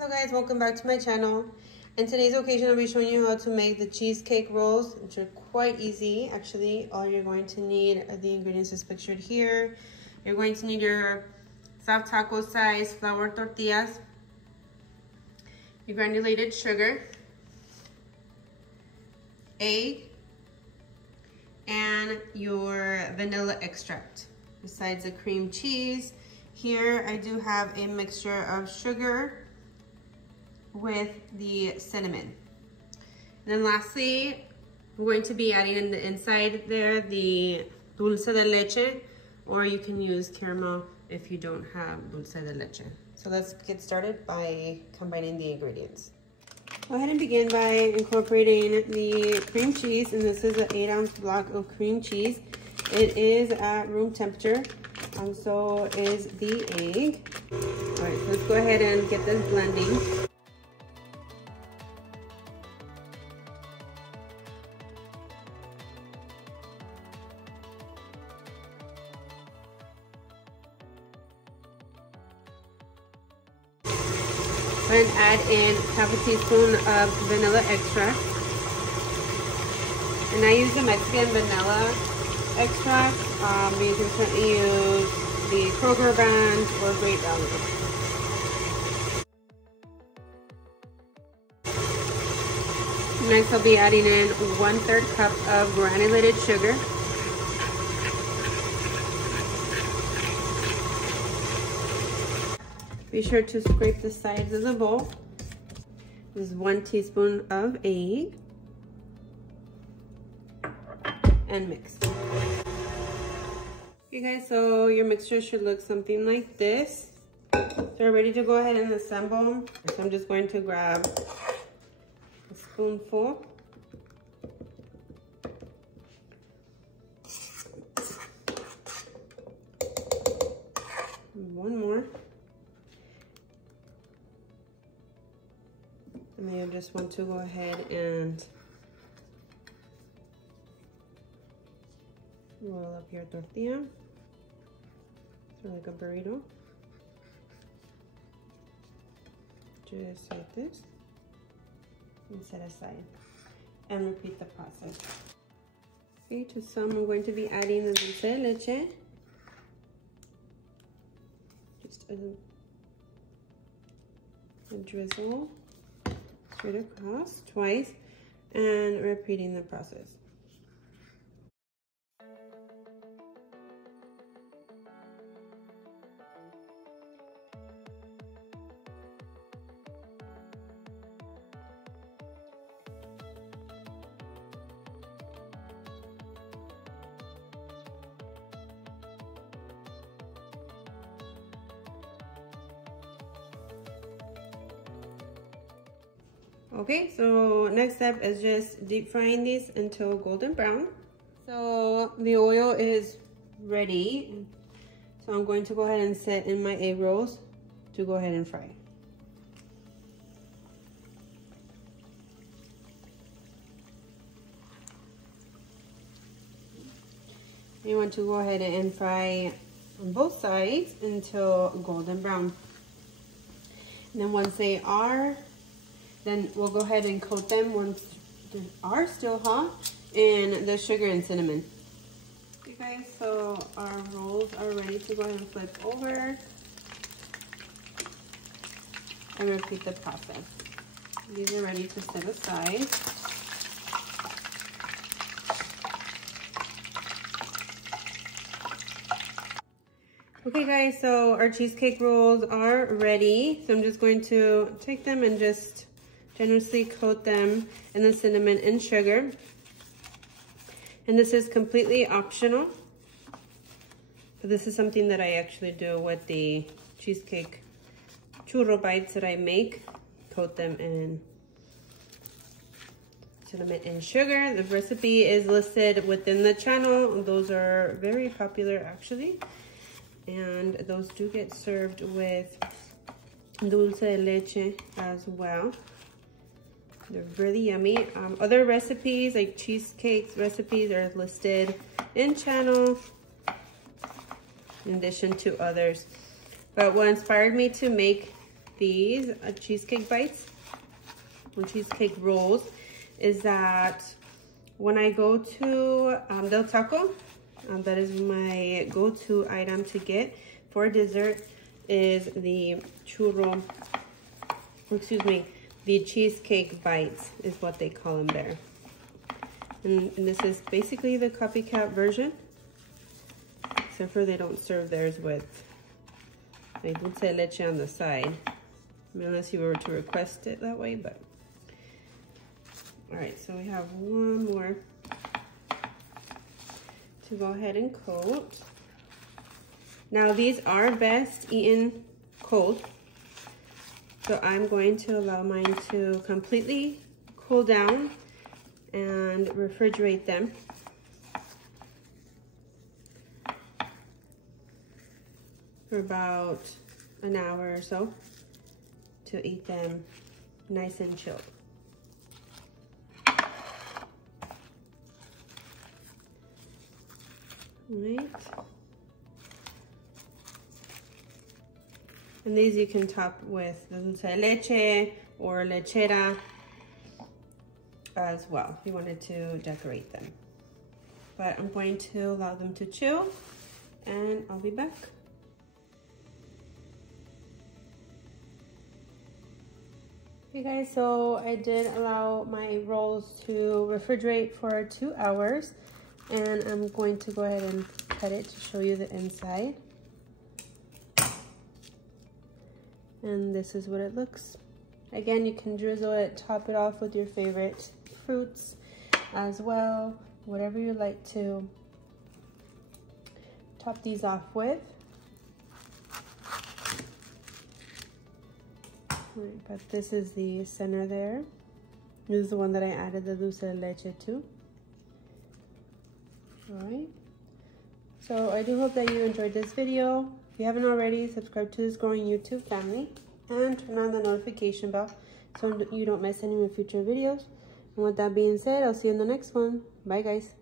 Hello guys, welcome back to my channel. In today's occasion, I'll be showing you how to make the cheesecake rolls, which are quite easy. Actually, all you're going to need are the ingredients as pictured here. You're going to need your soft taco size flour tortillas, your granulated sugar, egg, and your vanilla extract. Besides the cream cheese, here I do have a mixture of sugar with the cinnamon. And then lastly, I'm going to be adding in the inside there the dulce de leche, or you can use caramel if you don't have dulce de leche. So let's get started by combining the ingredients. Go ahead and begin by incorporating the cream cheese, and this is an 8-ounce block of cream cheese. It is at room temperature, and so is the egg. All right, so let's go ahead and get this blending. And add in half a teaspoon of vanilla extract. And I use the Mexican vanilla extract. You can certainly use the Kroger brand or Great Value. Next, I'll be adding in 1/3 cup of granulated sugar. Be sure to scrape the sides of the bowl. This is 1 teaspoon of egg. And mix. Okay guys, so your mixture should look something like this. So we're ready to go ahead and assemble. So I'm just going to grab a spoonful. One more. And then you just want to go ahead and roll up your tortilla, so like a burrito, just like this, and set aside, and repeat the process. Okay, to some I'm going to be adding the dulce de leche, just a drizzle straight across twice, and repeating the process. Okay, so next step is just deep frying these until golden brown. So the oil is ready. So I'm going to go ahead and set in my egg rolls to go ahead and fry. You want to go ahead and fry on both sides until golden brown. And then once they are, then we'll go ahead and coat them once they are still hot in the sugar and cinnamon. Okay guys, so our rolls are ready to go ahead and flip over and repeat the process. These are ready to set aside. Okay guys, so our cheesecake rolls are ready. So I'm just going to take them and just generously coat them in the cinnamon and sugar. And this is completely optional. But this is something that I actually do with the cheesecake churro bites that I make. Coat them in cinnamon and sugar. The recipe is listed within the channel. Those are very popular actually. And those do get served with dulce de leche as well. They're really yummy. Other recipes like cheesecake recipes are listed in channel in addition to others. But what inspired me to make these cheesecake bites or cheesecake rolls is that when I go to Del Taco, that is my go-to item to get for dessert is the churro, excuse me, the cheesecake bites is what they call them there. And this is basically the copycat version, except for they don't serve theirs with like dulce de leche on the side. I mean, unless you were to request it that way, but. All right, so we have one more to go ahead and coat. Now these are best eaten cold, so I'm going to allow mine to completely cool down and refrigerate them. For about an hour or so to eat them nice and chilled. Right. And these you can top with the dulce de leche or lechera as well if you wanted to decorate them. But I'm going to allow them to chill and I'll be back. Hey guys, so I did allow my rolls to refrigerate for 2 hours. And I'm going to go ahead and cut it to show you the inside. And this is what it looks. Again, you can drizzle it, top it off with your favorite fruits as well. Whatever you like to top these off with. Right, but this is the center there. This is the one that I added the dulce de leche to. Alright, so I do hope that you enjoyed this video. If you haven't already, subscribe to this growing YouTube family and turn on the notification bell so you don't miss any of my future videos. And with that being said, I'll see you in the next one. Bye guys.